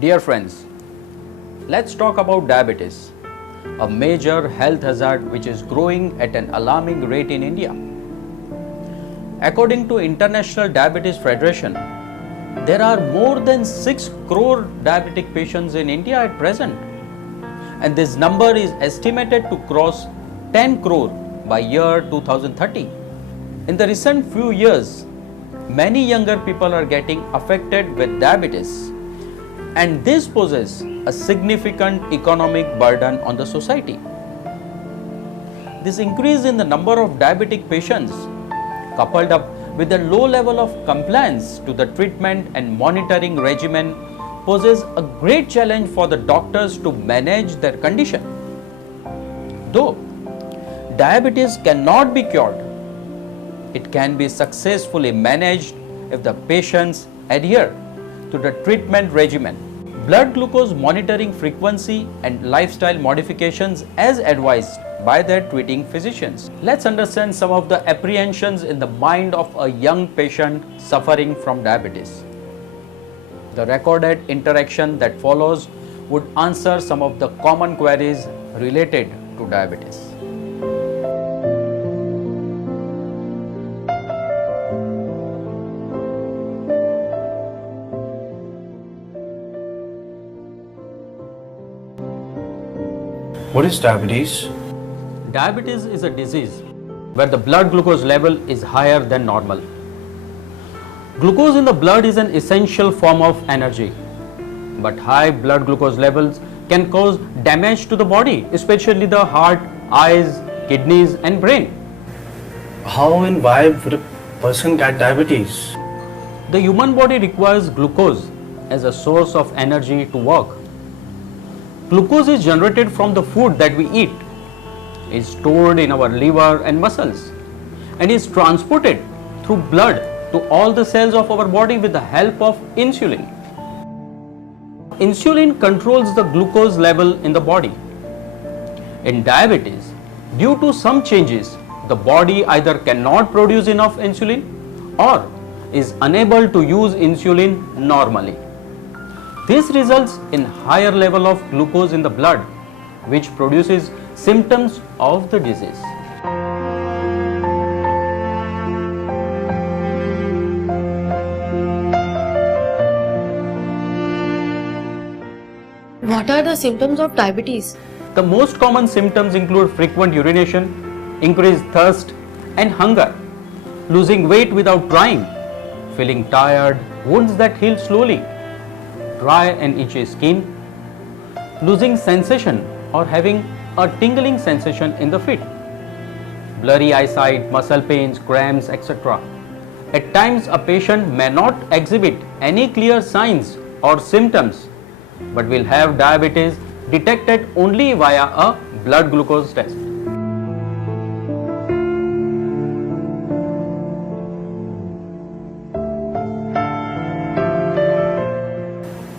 Dear friends, let's talk about diabetes, a major health hazard which is growing at an alarming rate in India. According to International Diabetes Federation, there are more than 6 crore diabetic patients in India at present, and this number is estimated to cross 10 crore by year 2030. In the recent few years, many younger people are getting affected with diabetes, and this poses a significant economic burden on the society. This increase in the number of diabetic patients, coupled up with a low level of compliance to the treatment and monitoring regimen, poses a great challenge for the doctors to manage their condition. Though diabetes cannot be cured, it can be successfully managed if the patients adhere to the treatment regimen, blood glucose monitoring frequency, and lifestyle modifications as advised by their treating physicians. Let's understand some of the apprehensions in the mind of a young patient suffering from diabetes. The recorded interaction that follows would answer some of the common queries related to diabetes. What is diabetes? Diabetes is a disease where the blood glucose level is higher than normal. Glucose in the blood is an essential form of energy, but high blood glucose levels can cause damage to the body, especially the heart, eyes, kidneys, and brain. How and why would a person get diabetes? The human body requires glucose as a source of energy to work. Glucose is generated from the food that we eat, is stored in our liver and muscles, and is transported through blood to all the cells of our body with the help of insulin. Insulin controls the glucose level in the body. In diabetes, due to some changes, the body either cannot produce enough insulin or is unable to use insulin normally. This results in higher level of glucose in the blood, which produces symptoms of the disease. What are the symptoms of diabetes? The most common symptoms include frequent urination, increased thirst and hunger, losing weight without trying, feeling tired, wounds that heal slowly, dry and itchy skin, losing sensation or having a tingling sensation in the feet, blurry eyesight, muscle pains, cramps, etc. At times, a patient may not exhibit any clear signs or symptoms, but will have diabetes detected only via a blood glucose test.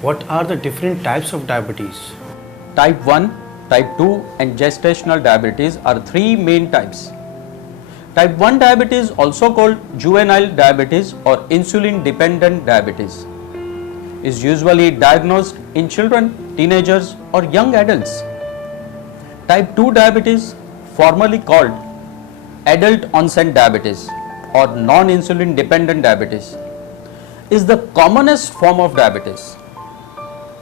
What are the different types of diabetes? Type 1, Type 2 and gestational diabetes are three main types. Type 1 diabetes, also called juvenile diabetes or insulin dependent diabetes, is usually diagnosed in children, teenagers or young adults. Type 2 diabetes, formerly called adult onset diabetes or non-insulin dependent diabetes, is the commonest form of diabetes.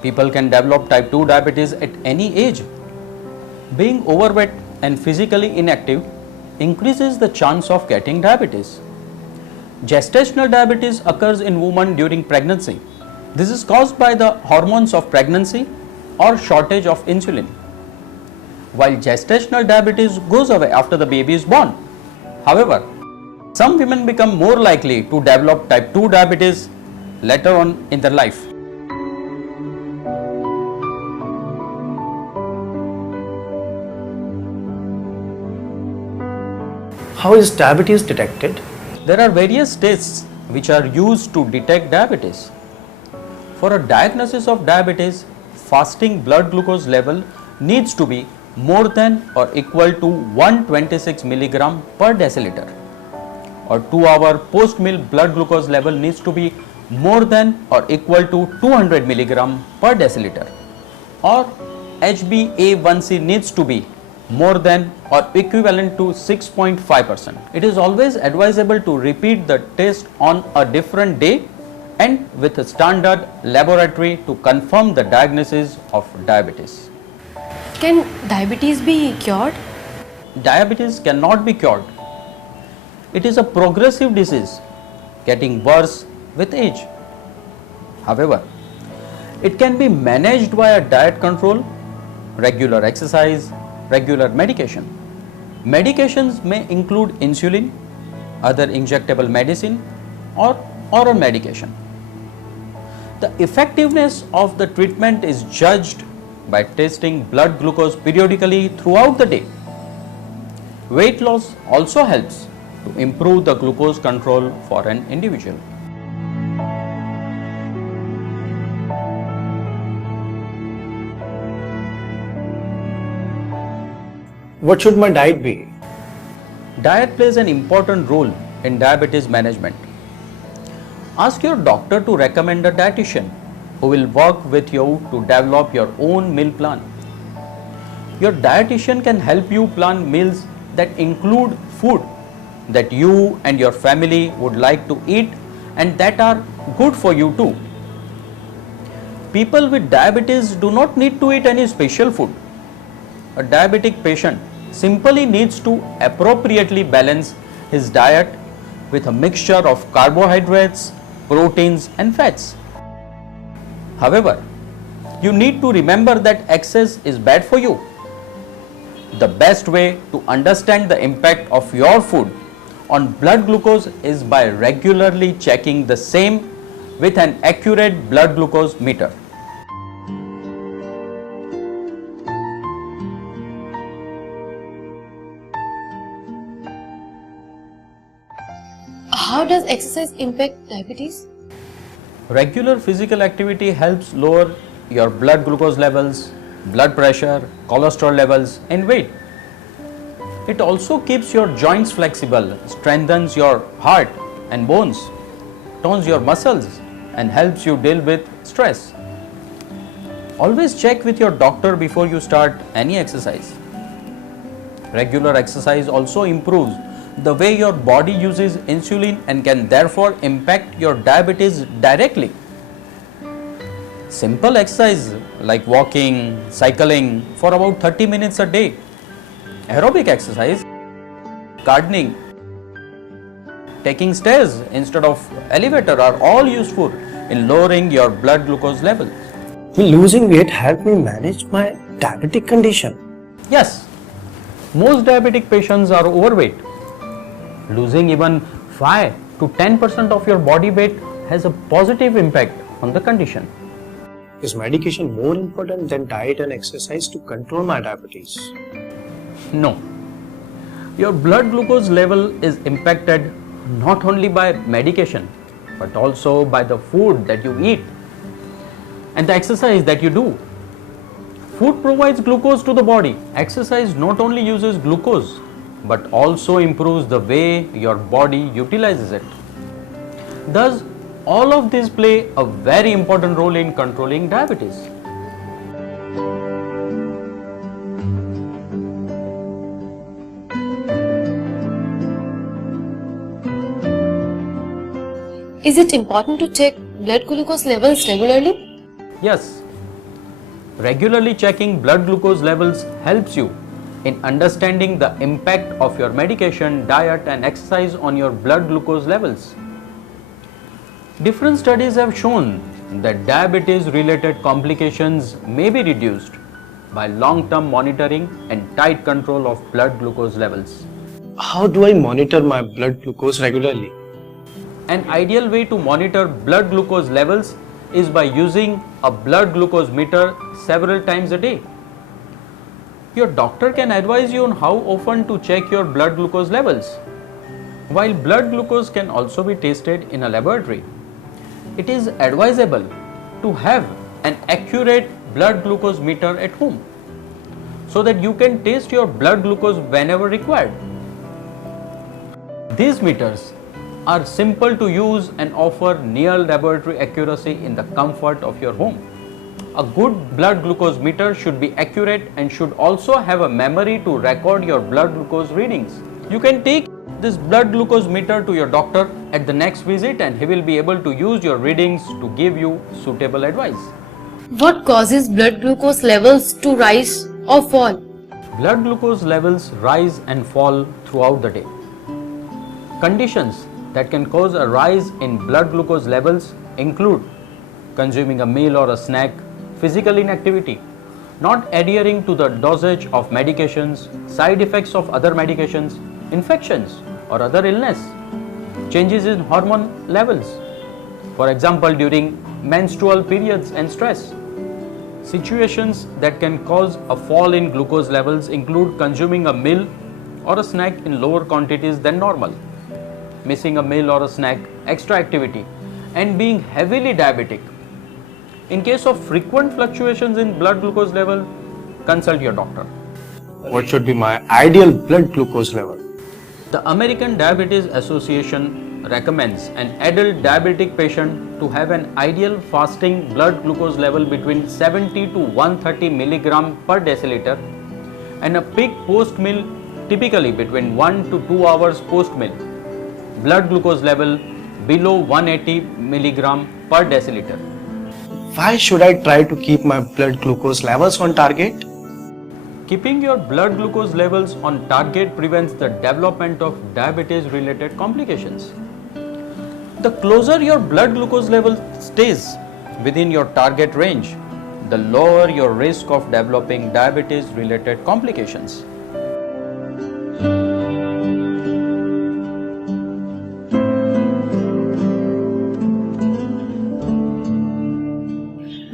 People can develop type 2 diabetes at any age. Being overweight and physically inactive increases the chance of getting diabetes. Gestational diabetes occurs in women during pregnancy. This is caused by the hormones of pregnancy or shortage of insulin, while gestational diabetes goes away after the baby is born. However, some women become more likely to develop type 2 diabetes later on in their life. How is diabetes detected? There are various tests which are used to detect diabetes. For a diagnosis of diabetes, fasting blood glucose level needs to be more than or equal to 126 milligram per deciliter, or 2-hour post-meal blood glucose level needs to be more than or equal to 200 milligram per deciliter, or HbA1c needs to be more than or equivalent to 6.5%. It is always advisable to repeat the test on a different day and with a standard laboratory to confirm the diagnosis of diabetes. Can diabetes be cured? Diabetes cannot be cured. It is a progressive disease getting worse with age. However, it can be managed via diet control, regular exercise, regular medication. Medications may include insulin, other injectable medicine, or oral medication. The effectiveness of the treatment is judged by testing blood glucose periodically throughout the day. Weight loss also helps to improve the glucose control for an individual. What should my diet be? Diet plays an important role in diabetes management. Ask your doctor to recommend a dietitian who will work with you to develop your own meal plan. Your dietitian can help you plan meals that include food that you and your family would like to eat and that are good for you too. People with diabetes do not need to eat any special food. A diabetic patient simply needs to appropriately balance his diet with a mixture of carbohydrates, proteins and fats. However, you need to remember that excess is bad for you. The best way to understand the impact of your food on blood glucose is by regularly checking the same with an accurate blood glucose meter. How does exercise impact diabetes? Regular physical activity helps lower your blood glucose levels, blood pressure, cholesterol levels and weight. It also keeps your joints flexible, strengthens your heart and bones, tones your muscles and helps you deal with stress. Always check with your doctor before you start any exercise. Regular exercise also improves the way your body uses insulin and can therefore impact your diabetes directly. Simple exercise like walking, cycling for about 30 minutes a day, aerobic exercise, gardening, taking stairs instead of elevator are all useful in lowering your blood glucose levels. Will losing weight help me manage my diabetic condition? Yes, most diabetic patients are overweight. Losing even 5 to 10% of your body weight has a positive impact on the condition. Is medication more important than diet and exercise to control my diabetes? No. Your blood glucose level is impacted not only by medication but also by the food that you eat and the exercise that you do. Food provides glucose to the body. Exercise not only uses glucose but also improves the way your body utilizes it. Thus, all of these play a very important role in controlling diabetes. Is it important to check blood glucose levels regularly? Yes, regularly checking blood glucose levels helps you in understanding the impact of your medication, diet and exercise on your blood glucose levels. Different studies have shown that diabetes related complications may be reduced by long-term monitoring and tight control of blood glucose levels. How do I monitor my blood glucose regularly? An ideal way to monitor blood glucose levels is by using a blood glucose meter several times a day. Your doctor can advise you on how often to check your blood glucose levels. While blood glucose can also be tested in a laboratory, it is advisable to have an accurate blood glucose meter at home so that you can test your blood glucose whenever required. These meters are simple to use and offer near laboratory accuracy in the comfort of your home. A good blood glucose meter should be accurate and should also have a memory to record your blood glucose readings. You can take this blood glucose meter to your doctor at the next visit and he will be able to use your readings to give you suitable advice. What causes blood glucose levels to rise or fall? Blood glucose levels rise and fall throughout the day. Conditions that can cause a rise in blood glucose levels include consuming a meal or a snack, physical inactivity, not adhering to the dosage of medications, side effects of other medications, infections or other illness, changes in hormone levels, for example during menstrual periods and stress. Situations that can cause a fall in glucose levels include consuming a meal or a snack in lower quantities than normal, missing a meal or a snack, extra activity, and being heavily diabetic. In case of frequent fluctuations in blood glucose level, consult your doctor. What should be my ideal blood glucose level? The American Diabetes Association recommends an adult diabetic patient to have an ideal fasting blood glucose level between 70 to 130 milligram per deciliter and a peak post meal typically between 1 to 2 hours post meal. Blood glucose level below 180 milligram per deciliter. Why should I try to keep my blood glucose levels on target? Keeping your blood glucose levels on target prevents the development of diabetes related complications. The closer your blood glucose level stays within your target range, the lower your risk of developing diabetes related complications.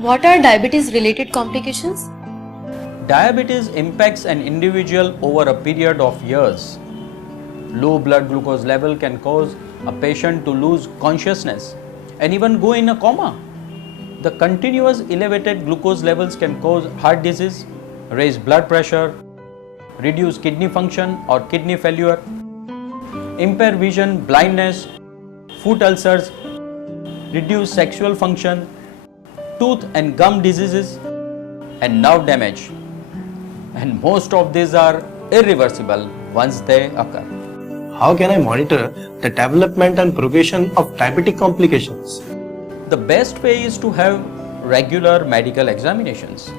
What are diabetes related complications? Diabetes impacts an individual over a period of years. Low blood glucose level can cause a patient to lose consciousness and even go in a coma. The continuous elevated glucose levels can cause heart disease, raise blood pressure, reduce kidney function or kidney failure, impair vision, blindness, foot ulcers, reduce sexual function, tooth and gum diseases, and nerve damage. And most of these are irreversible once they occur. How can I monitor the development and progression of diabetic complications? The best way is to have regular medical examinations.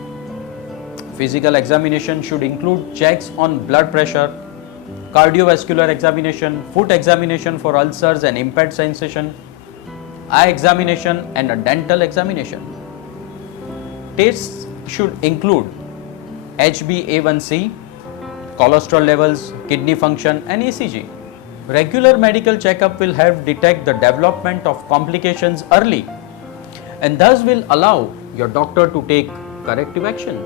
Physical examination should include checks on blood pressure, cardiovascular examination, foot examination for ulcers and impaired sensation, eye examination, and a dental examination. Tests should include HbA1c, cholesterol levels, kidney function, and ECG. Regular medical checkup will help detect the development of complications early and thus will allow your doctor to take corrective action.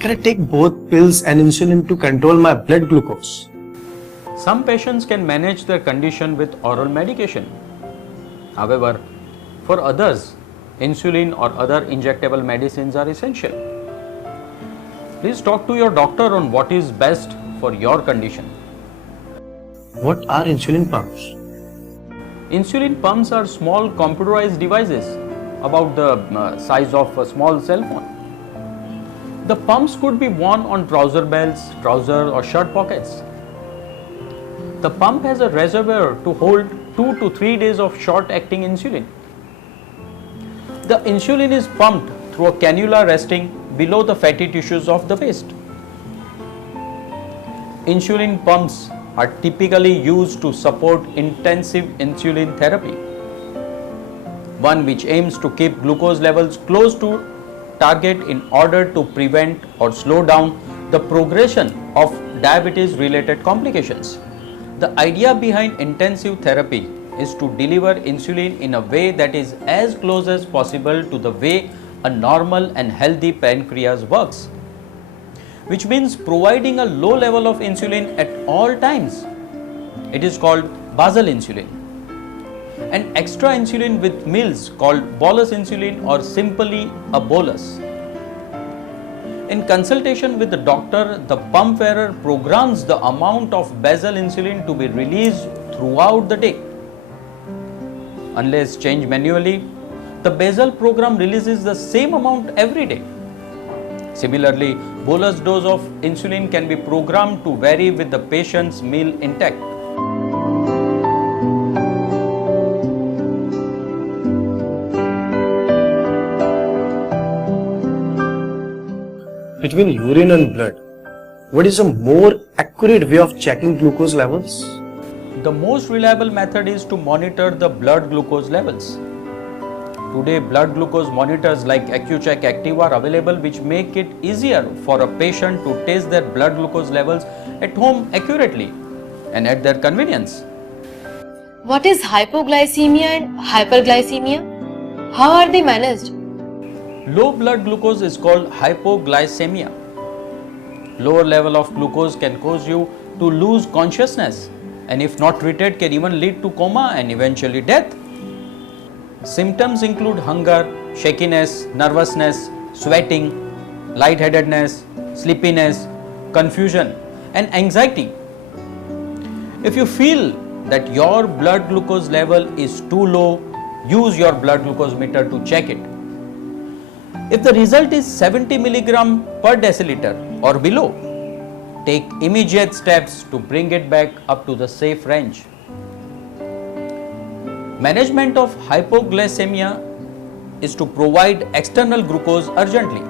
Can I take both pills and insulin to control my blood glucose? Some patients can manage their condition with oral medication. However, for others, insulin or other injectable medicines are essential. Please talk to your doctor on what is best for your condition. What are insulin pumps? Insulin pumps are small computerized devices about the size of a small cell phone. The pumps could be worn on trouser belts, trouser or shirt pockets. The pump has a reservoir to hold 2 to 3 days of short-acting insulin. The insulin is pumped through a cannula resting below the fatty tissues of the waist. Insulin pumps are typically used to support intensive insulin therapy, one which aims to keep glucose levels close to target in order to prevent or slow down the progression of diabetes-related complications. The idea behind intensive therapy is to deliver insulin in a way that is as close as possible to the way a normal and healthy pancreas works, which means providing a low level of insulin at all times. It is called basal insulin. And extra insulin with meals called bolus insulin or simply a bolus. In consultation with the doctor, the pump wearer programs the amount of basal insulin to be released throughout the day. Unless changed manually, the basal program releases the same amount every day. Similarly, bolus dose of insulin can be programmed to vary with the patient's meal intake. Between urine and blood, what is a more accurate way of checking glucose levels? The most reliable method is to monitor the blood glucose levels. Today, blood glucose monitors like Accu-Check Active are available, which make it easier for a patient to test their blood glucose levels at home accurately and at their convenience. What is hypoglycemia and hyperglycemia? How are they managed? Low blood glucose is called hypoglycemia. Lower level of glucose can cause you to lose consciousness, and if not treated can even lead to coma and eventually death. Symptoms include hunger, shakiness, nervousness, sweating, lightheadedness, sleepiness, confusion, and anxiety. If you feel that your blood glucose level is too low, use your blood glucose meter to check it. If the result is 70 milligram per deciliter or below, take immediate steps to bring it back up to the safe range. Management of hypoglycemia is to provide external glucose urgently.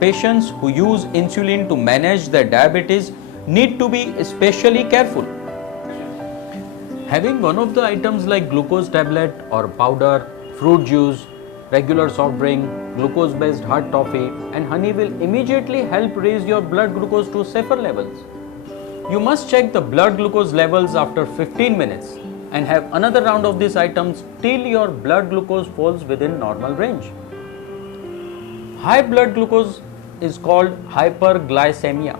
Patients who use insulin to manage their diabetes need to be especially careful. Having one of the items like glucose tablet or powder, fruit juice, regular soft drink, glucose-based hard toffee and honey will immediately help raise your blood glucose to safer levels. You must check the blood glucose levels after 15 minutes and have another round of these items till your blood glucose falls within normal range. High blood glucose is called hyperglycemia.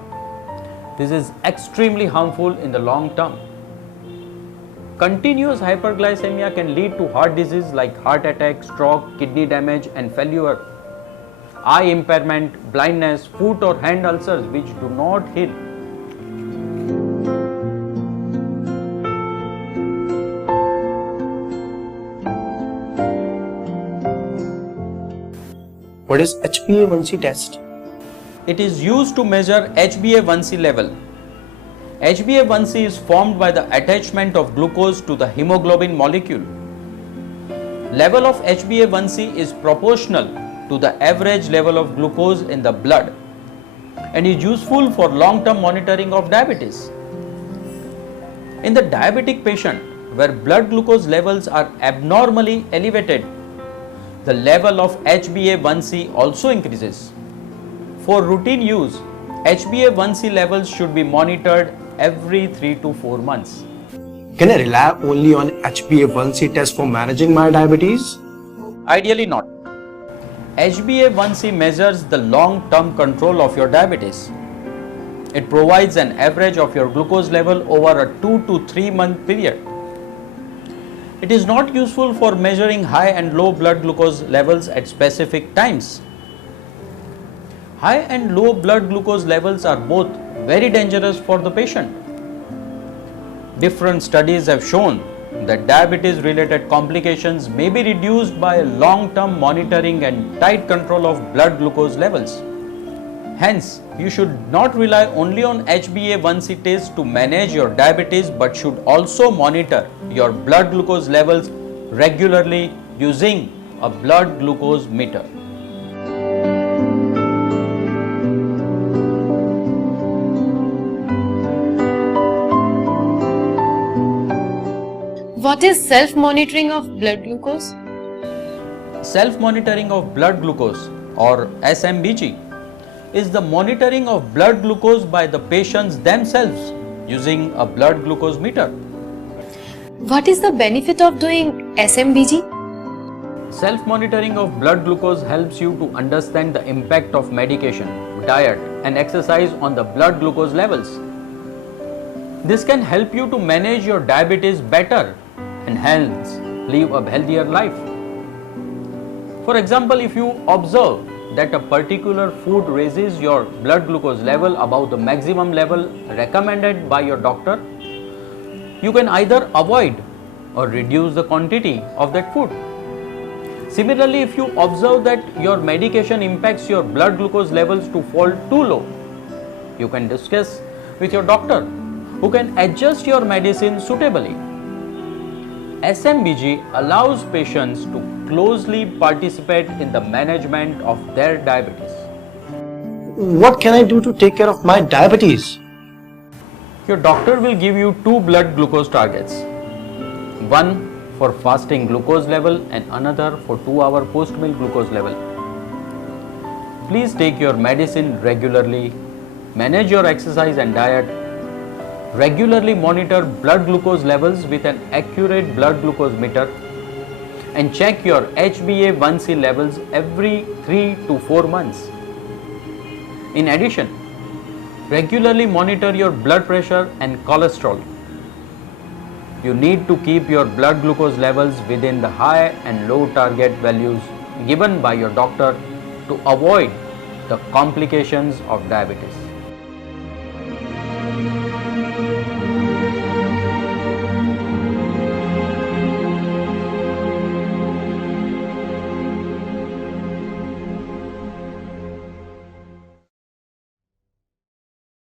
This is extremely harmful in the long term. Continuous hyperglycemia can lead to heart disease like heart attack, stroke, kidney damage and failure, eye impairment, blindness, foot or hand ulcers which do not heal. What is HbA1c test? It is used to measure HbA1c level. HbA1c is formed by the attachment of glucose to the hemoglobin molecule. Level of HbA1c is proportional to the average level of glucose in the blood and is useful for long-term monitoring of diabetes. In the diabetic patient where blood glucose levels are abnormally elevated, the level of HbA1c also increases. For routine use, HbA1c levels should be monitored every 3 to 4 months. Can I rely only on HbA1c test for managing my diabetes? Ideally not. HbA1c measures the long-term control of your diabetes. It provides an average of your glucose level over a 2 to 3 month period. It is not useful for measuring high and low blood glucose levels at specific times. High and low blood glucose levels are both very dangerous for the patient. Different studies have shown that diabetes-related complications may be reduced by long-term monitoring and tight control of blood glucose levels. Hence, you should not rely only on HbA1c test to manage your diabetes but should also monitor your blood glucose levels regularly using a blood glucose meter. What is self-monitoring of blood glucose? Self-monitoring of blood glucose or SMBG is the monitoring of blood glucose by the patients themselves using a blood glucose meter. What is the benefit of doing SMBG? Self-monitoring of blood glucose helps you to understand the impact of medication, diet and exercise on the blood glucose levels. This can help you to manage your diabetes better and hence live a healthier life. For example, if you observe that a particular food raises your blood glucose level above the maximum level recommended by your doctor, you can either avoid or reduce the quantity of that food. Similarly, if you observe that your medication impacts your blood glucose levels to fall too low, you can discuss with your doctor who can adjust your medicine suitably. SMBG allows patients to closely participate in the management of their diabetes. What can I do to take care of my diabetes? Your doctor will give you two blood glucose targets, one for fasting glucose level and another for 2-hour post-meal glucose level. Please take your medicine regularly, manage your exercise and diet, regularly monitor blood glucose levels with an accurate blood glucose meter, and check your HbA1c levels every 3 to 4 months. In addition, regularly monitor your blood pressure and cholesterol. You need to keep your blood glucose levels within the high and low target values given by your doctor to avoid the complications of diabetes.